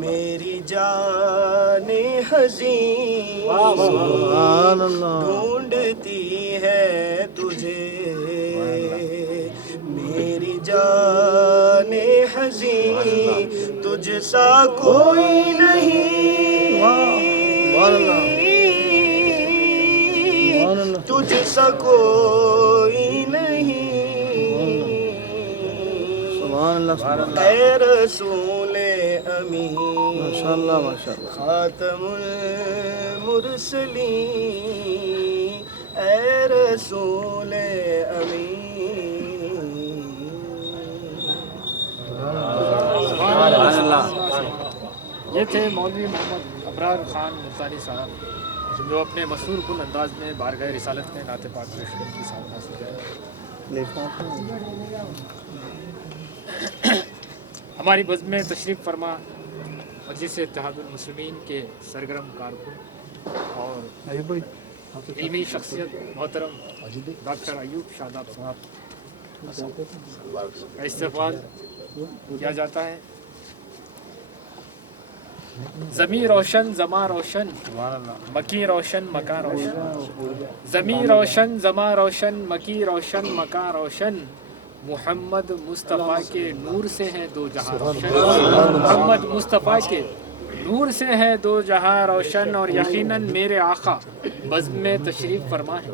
میری جان حزین ڈھونڈتی ہے تجھے میری جان حزین تجھ سا کوئی نہیں تجھ سا کوئی نہیں اے رسول امین خاتم المرسلین اے رسول امین یہ تھے مولوی محمد ابرار خان ملتانی صاحب جو اپنے مسحور کن انداز میں بارگاہ رسالت میں نعت پاک پیش کرنے کی سعادت حاصل کریں۔ ہماری بزم میں تشریف فرما مجلس اتحاد المسلمین کے سرگرم کارکن اور علمی شخصیت محترم ڈاکٹر ایوب شاداب صاحب کا استقبال کیا جاتا ہے۔ زمیں روشن زماں روشن مکی روشن مکاں روشن زمیں روشن زماں روشن مکی روشن مکاں روشن محمد مصطفیٰ کے نور سے ہیں دو جہاں روشن محمد مصطفیٰ کے نور سے ہے دو جہاں روشن اور یقیناً میرے آقا بزم میں تشریف فرما ہے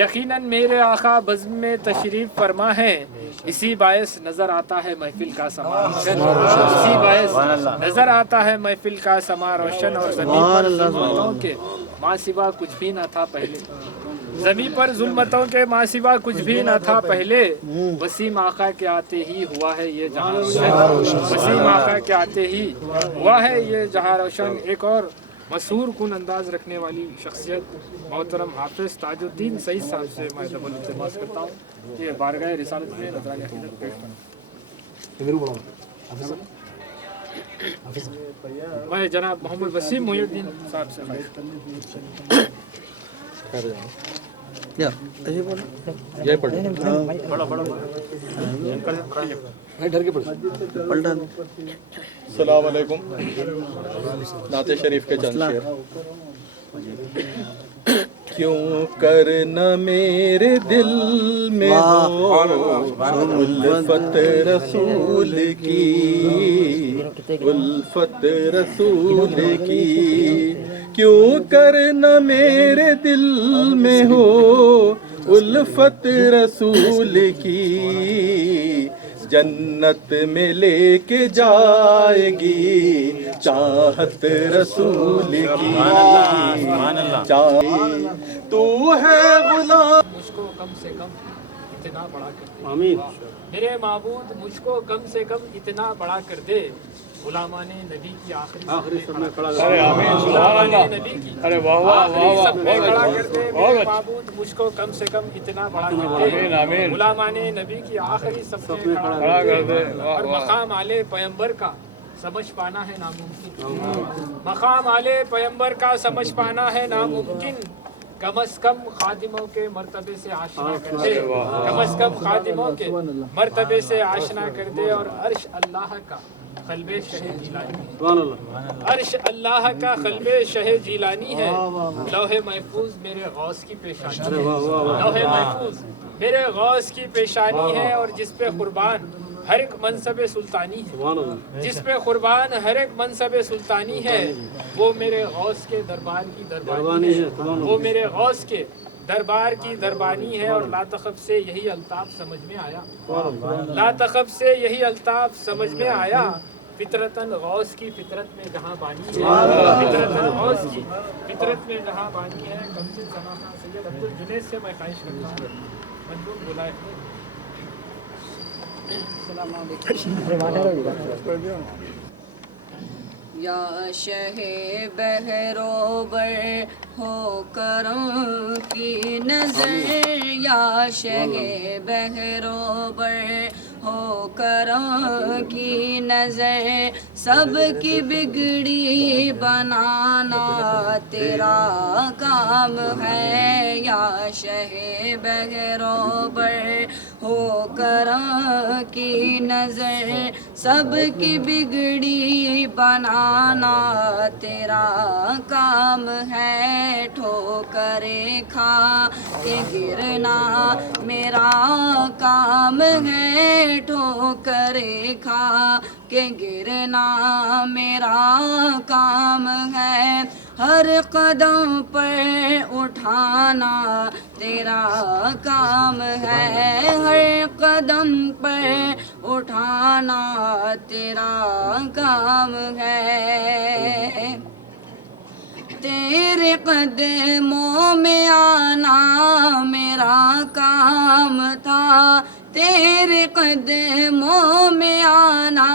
یقیناً میرے آقا بزم میں تشریف فرما ہے اسی باعث نظر آتا ہے محفل کا سما روشن اسی باعث نظر آتا ہے محفل کا سما روشن اور زمین پر ظلمتوں کے ماں سوا کچھ بھی نہ تھا پہلے زمین پر ظلمتوں کے ماں سوا کچھ بھی نہ تھا پہلے وسیم آقا کے آتے ہی ہوا ہے یہ جہاں روشن وسیم آقا کے آتے ہی ہوا ہے یہ جہاں روشن۔ ایک اور مسحور کن انداز رکھنے والی شخصیت محترم حافظ تاج الدین سعید صاحب سے میں ڈبل التماس کرتا ہوں کہ بارگاہ رسالت میں نذرانِ عقیدت پیش کریں۔ میں جناب محمد وسیم محی الدین صاحب سے السلام علیکم۔ نعت شریف کے چند شعر۔ کیوں کرنا میرے دل میں ہو الفت رسول کی الفت رسول کی کیوں کرنا میرے دل میں ہو الفت رسول کی جنت میں لے کے جائے گی چاہت رسول کی تو ہے غلام مجھ کو کم سے کم اتنا بڑا کر دے آمین میرے معبود مجھ کو کم سے کم اتنا بڑا کر دے غلامان نبی کی آخری سب میں کھڑا کر دے غلامان نبی کی آخری سب میں کھڑا کر دے میرے معبود مجھ کو کم سے کم اتنا بڑا کر دے غلامان نبی کی آخری سب میں کھڑا کر دے اور مقام آل پیمبر کا سمجھ پانا ہے ناممکن مقام آل پیمبر کا سمجھ پانا ہے ناممکن کم از کم خادموں کے مرتبے سے آشنا کر دے کم از کم خادموں کے مرتبے سے آشنا کر دے اور عرش اللہ کا قلب شہ جیلانی عرش اللہ کا قلب شہ جیلانی ہے لوح محفوظ میرے غوث کی پیشانی ہے لوح محفوظ میرے غوث کی پیشانی ہے اور جس پہ قربان ہر ایک منصب سلطانی ہے جس پہ قربان ہر ایک منصب سلطانی ہے وہ میرے غوث کے دربار کی دربانی ہے وہ میرے غوث کے دربار کی دربانی ہے اور لا تخف سے یہی الطاف سمجھ میں آیا لا تخف سے یہی الطاف سمجھ میں آیا فطرتاً غوث کی فطرت میں جہاں بانی ہے فطرتاً غوث کی فطرت میں جہاں بانی ہے کمسن سماخان سید عبد الجنید سے میں خواہش کرتا ہوں منظور بلائے السلام علیکم یا شہ بہروبر ہو کرم کی نظر یا شہ بہروبر ہو کرم کی نظر سب کی بگڑی بنانا تیرا کام ہے یا شہ بہروبر ہو کرم کی نظر سب کی بگڑی بنانا تیرا کام ہے ٹھوکریں کھا کے گرنا میرا کام ہے ٹھوکریں کھا کے گرنا میرا کام ہے ہر قدم پر اٹھانا تیرا کام ہے ہر قدم پر اٹھانا تیرا کام ہے تیرے قدموں میں آنا میرا کام تھا تیرے قدموں میں آنا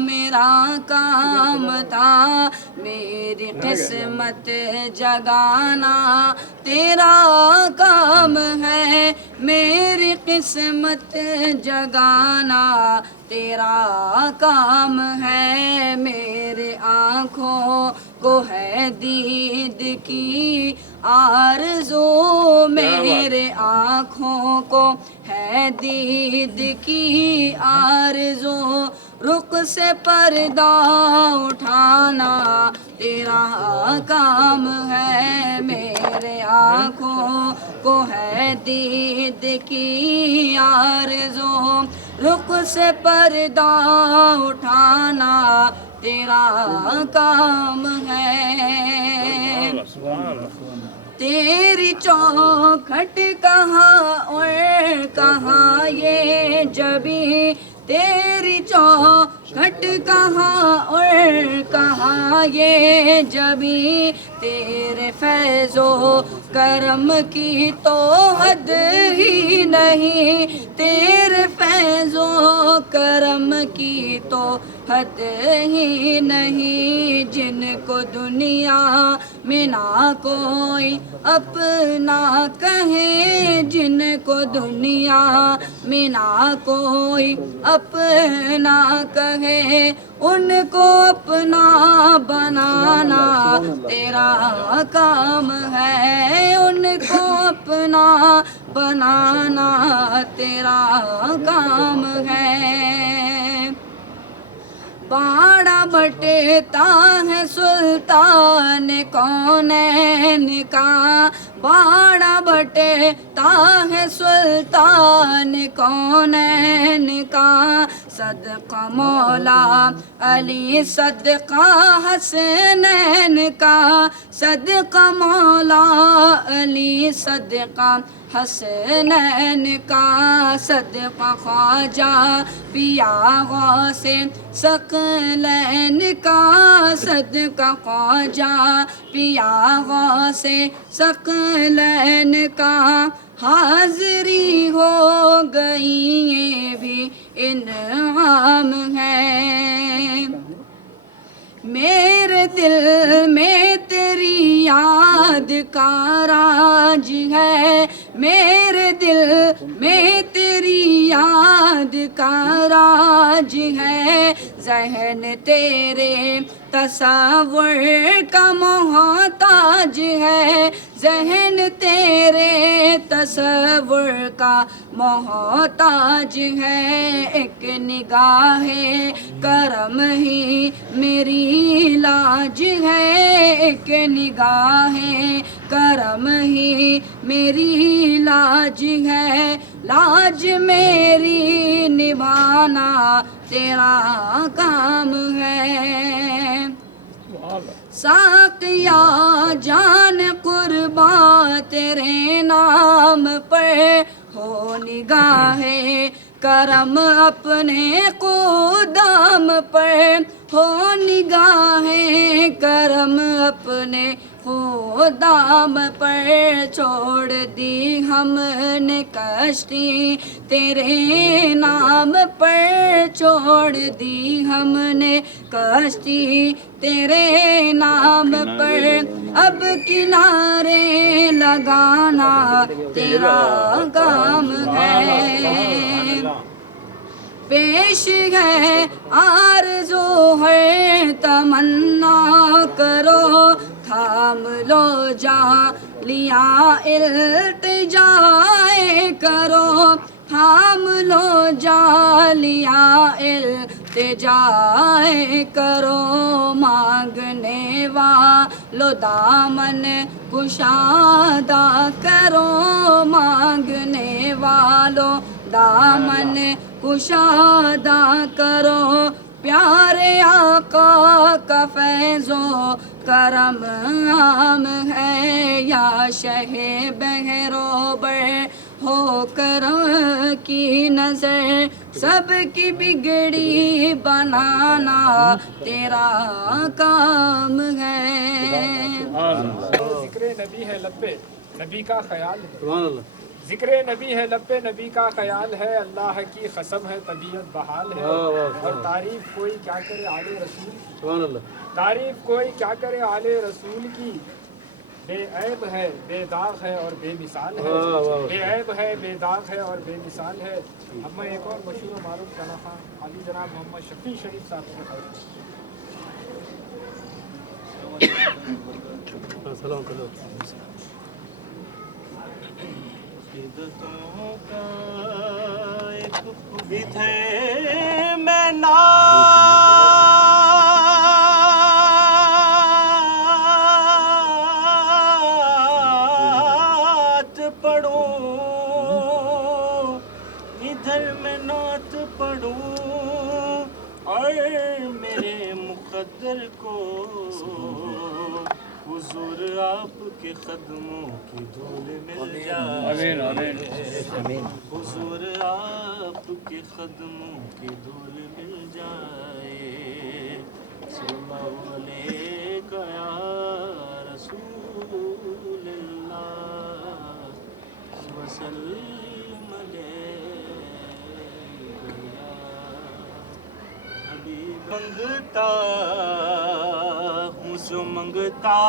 میرا کام تھا میری قسمت جگانا تیرا کام ہے میری قسمت جگانا تیرا کام ہے میرے آنکھوں کو ہے دید کی آرزو میرے آنکھوں کو ہے دید کی آرزو رخ سے پردہ اٹھانا تیرا کام ہے میرے آنکھوں کو ہے دید کی آرزو رخ سے پردہ اٹھانا تیرا کام ہے تیری چوکھٹ کہاں اور کہاں یہ جبیں تیری چوکھٹ کہاں اور کہاں یہ جبیں تیرے فیض و کرم کی تو حد ہی نہیں تیرے فیض و کرم کی تو حد ہی نہیں جن کو دنیا میں نہ کوئی اپنا کہے جن کو دنیا میں نہ کوئی اپنا کہے ان کو اپنا بنانا تیرا کام ہے ان کو اپنا بنانا تیرا کام ہے باڑا بٹتا ہے سلطان کونین کا باڑا بٹتا ہے سلطان کونین کا صدقہ مولا علی صدقہ حسنین کا صدقہ مولا علی صدقہ حسنین کا صدقہ خواجہ پیا غوث ثقلین کا صدقہ خواجہ پیا غوث ثقلین کا حاضری ہو گئی یہ بھی انعام ہے میرے دل میں تیری یاد کا راج ہے میرے دل میں تیری یاد کا راج ہے ذہن تیرے تصور کا محتاج ہے ذہن تیرے تصور کا محتاج ہے ایک نگاہ کرم ہی میری لاج ہے ایک نگاہ کرم ہی میری لاج ہے لاج میری نبھانا تیرا کام ہے ساقیا جان قرباں تیرے نام پر ہو نگاہ کرم اپنے قدام پر ہو نگاہ کرم اپنے خدام پر چھوڑ دی ہم نے کشتی تیرے نام پر چھوڑ دی ہم نے کشتی تیرے نام پر اب کنارے لگانا تیرا کام ہے پیش ہے آرزو ہے تمنا کرو تھام لو جا لیا التجائے کرو تھام لیا التجائے کرو مانگنے والو دامن کشادہ کرو مانگنے والو دامن کشادہ کرو پیارے آقا کا فیض و کرم عام ہے یا شہ بحرو بر ہو کرم کی نظر سب کی بگڑی بنانا تیرا کام ہے. ذکر نبی ہے لب پہ نبی کا خیال ہے. ذکر نبی ہے لب پہ نبی کا خیال ہے. اللہ کی قسم ہے طبیعت بحال ہے. اور تعریف کوئی کیا کرے آل رسول کی. تعریف کوئی کیا کرے آل رسول کی. بے عیب ہے بے داغ ہے اور بے مثال ہے. بے عیب ہے بے داغ ہے اور بے مثال ہے. اب میں ایک اور مشہور و معروف گانا خواں علی جناب محمد شفیع شریف صاحب سے عقیدتوں کا ایک خود ہے میں نعت پڑھوں ادھر میں نعت پڑھوں اور میرے مقدر کو حضور آپ کے قدموں کی دھول مل جائے. حضور آپ کے قدموں کی دھول مل جائے. صلی اللہ علیہ یا رسول اللہ وسلم علیہ یا حبیب. منگتا ہوں جو منگتا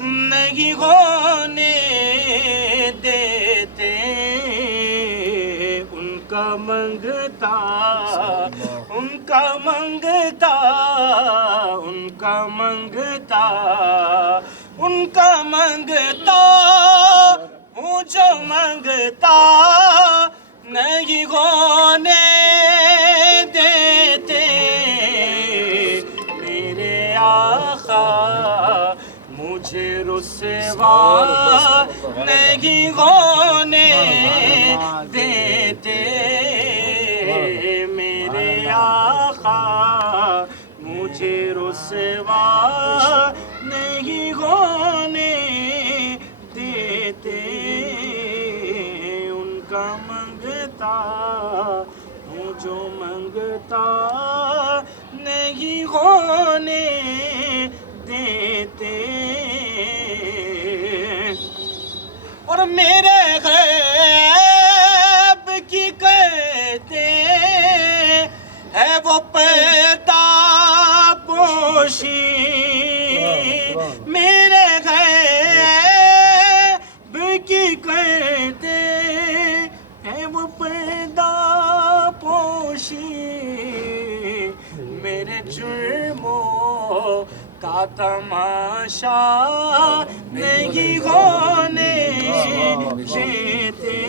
نہیں ہونے دیتے ان کا منگتا ان کا منگتا ان کا منگتا ان کا منگتا ہوں جو منگتا نہیں ہونے دیتے میرے آقا مجھے رسوا نہیں ہونے دیتے میرے آقا مجھے رسوا نہیں ہونے دیتے ان کا منگتا ہوں جو منگتا نہیں ہونے دیتے اور میرے غیب کی کہتے ہے وہ پیدا پوشی میرے غیب کی کہتے ہے وہ پیدا پوشی میرے جرموں کا تماشا نہیں ہونے دیتے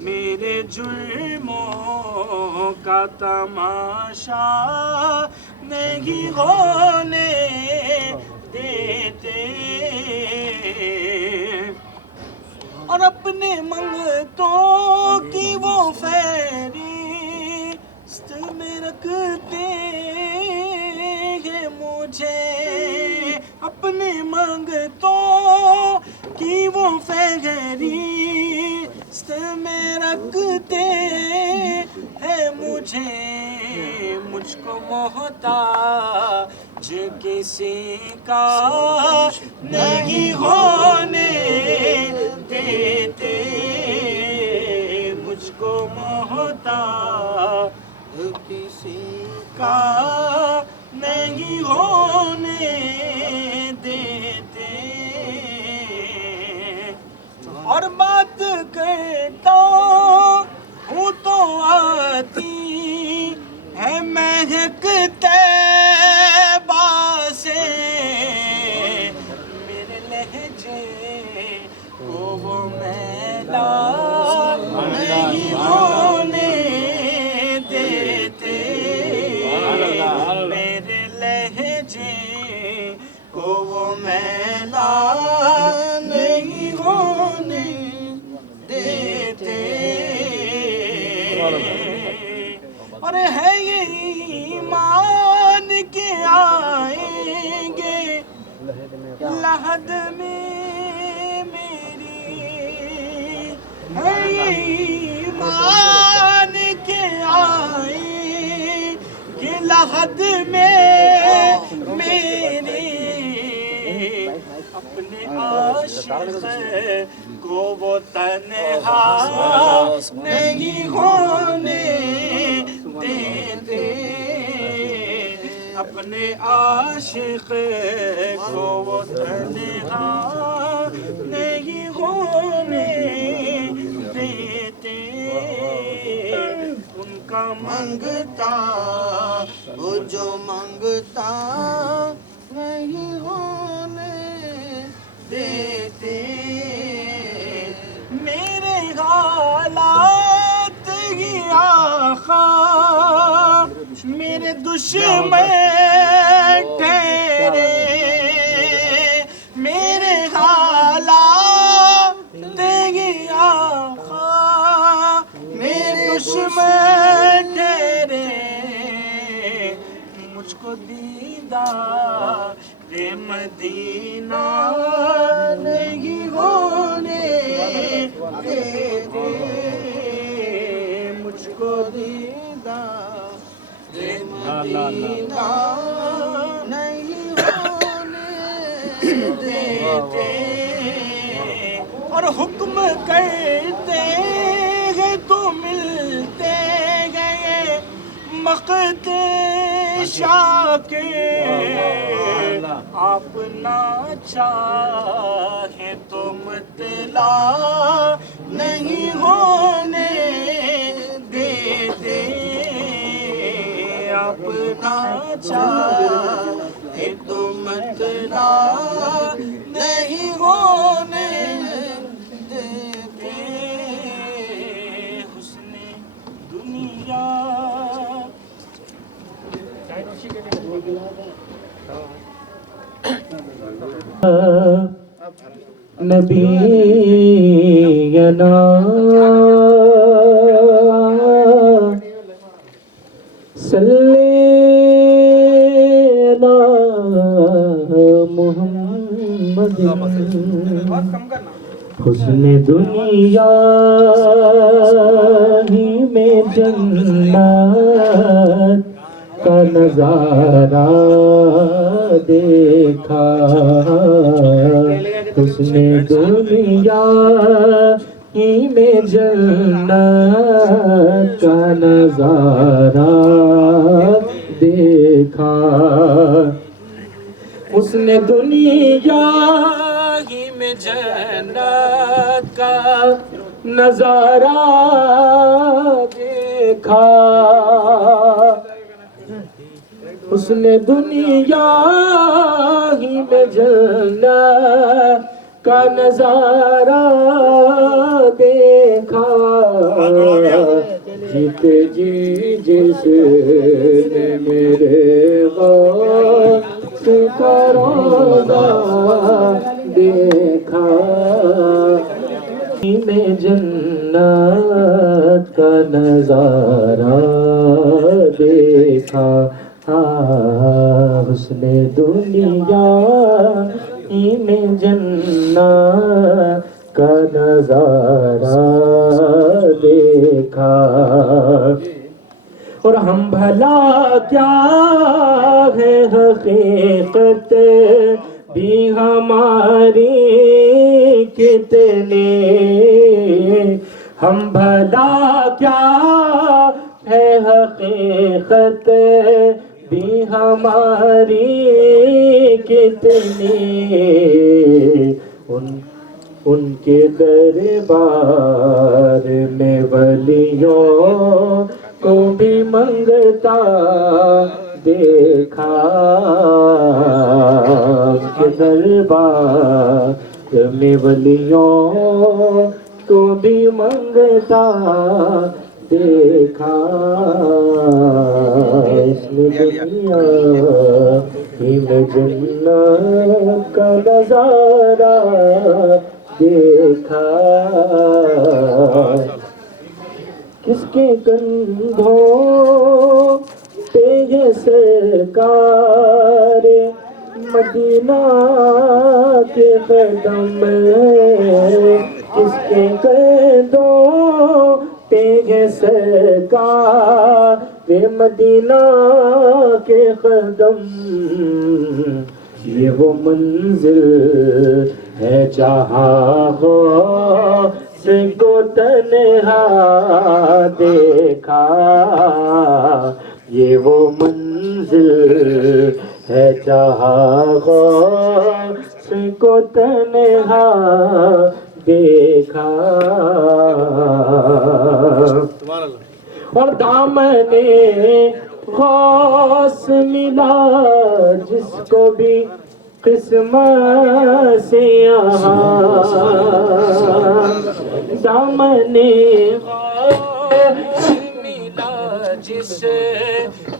میرے جرموں کا تماشا نہیں ہونے دیتے اور اپنے منگتوں کی وہ فہرست میں رکھتے ہیں مجھے اپنے منگتوں کی وہ فہرست میں رکھتے ہیں مجھے مجھ کو محتاج کسی کا نہیں ہونے دیتے مجھ کو محتاج کسی کا نہیں ہونے دیتے اور بات کرتا ہوں تو آتی ہے مہک طیبہ سے میرے لہجے کو وہ میلا نہیں نہیں ہونے دیتے میرے لہجے کو وہ میلا نہیں ہونے دیتے اور ہے یہ ایمان کے آئیں گے لحد میں میری ہے یہ ایمان کے آئیں گے لحد میں میری اپنے عاشق کو وہ تنہا نہیں ہونے دیتے اپنے عاشق کو وہ تنہا نہیں ہونے دیتے ان کا منگتا وہ جو منگتا نہیں ہونے دیتے میرے حالات ہی آقا میرے دشمن ٹھہرے میرے حالات ہی آقا میرے دشمن ٹھہرے مجھ کو دیدار مدینہ نہیں ہونے دیتے مجھ کو دیدار مدینہ نہیں ہونے دیتے اور حکم کرتے ہیں تو ملتے گئے مقت شاہ کے آپ نہ چاہیں تو مطلع نہیں ہونے دیتے آپ نہ چاہیں تو مطلع نہیں ہونے دیتے حسن دنیا نبینا صلی علی محمد حسن دنیا ہی میں جنت کا نظارہ دیکھا حسن دنیا ہی میں جنت کا نظارہ دیکھا حسن دنیا ہی میں جنت کا نظارہ دیکھا حسن دنیا ہی میں جنت کا نظارہ دیکھا جیتے جی جس نے میرے غوث کا روضہ دیکھا میں جنت کا نظارہ دیکھا حسن دنیا میں جنت کا نظارہ دیکھا اور ہم بھلا کیا ہے حقیقت بھی ہماری کتنے ہم بھلا کیا ہے حقیقت بھی ہماری کتنی ان کے دربار میں ولیوں کو بھی منگتا دیکھا اس کے دربار میں ولیوں کو بھی منگتا دیکھا اس نے دنیا ہی میں جنت کا نظارہ دیکھا کس کے کندھوں پہ ہے سرکار مدینہ کے قدم کس کے کندھوں پہ ہے سرکار مدینہ کے قدم یہ وہ منزل ہے جہاں غوث کو تنہا دیکھا یہ وہ منزل ہے جہاں غوث کو تنہا دیکھا اور دامن غوث ملا جس کو بھی قسمت سے یہاں دامن غوث ملا جس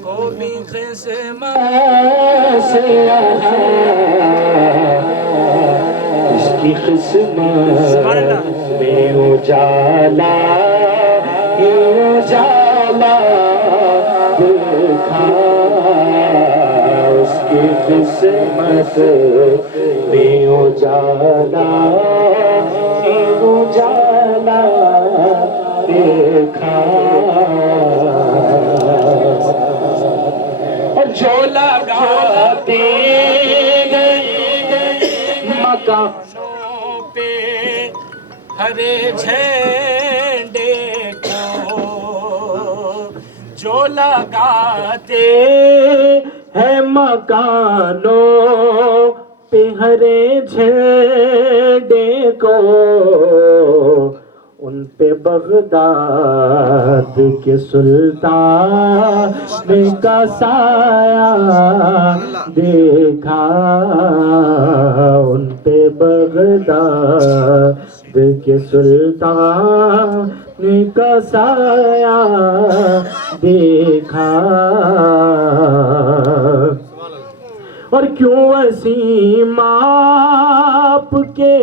کو بھی قسمت سے یہاں اس کی قسمت میں اجالا اجالا دیکھا اس کی قسمت میں اجالا اجالا دیکھا اور جو لگاتے مکانوں پہ ہرے جھنڈے کو جو لگاتے ہیں مکانوں پہ ہرے جھنڈے کو ان پہ بغداد کے سلطان کا سایہ دیکھا ان پہ بغداد کے سلطان کا سایہ دیکھا اور کیوں وسیم آپ کے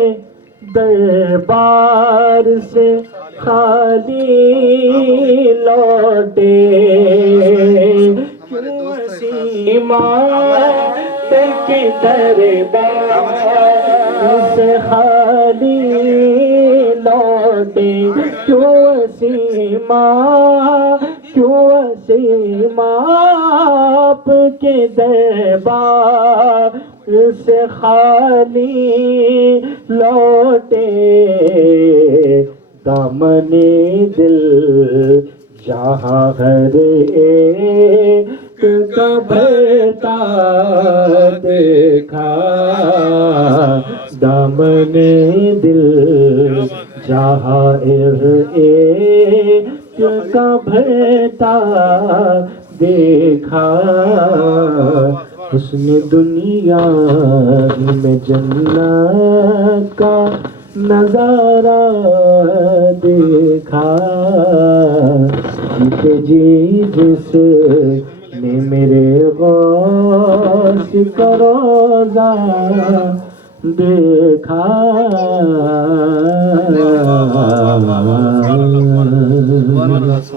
دربار سے خالی لوٹے کیوں وسیم آپ کے دربار سے خالی لوٹے کیوں وسیم آپ کے دربار سے خالی لوٹے دامن دل جہاں ہر ایک کا بھرتا دیکھا دامن دل جہاں ہر ایک کا بھرتا دیکھا اس نے دنیا میں جنت کا نظارہ دیکھا جی جس نے میرے غوث کا روضہ دیکھا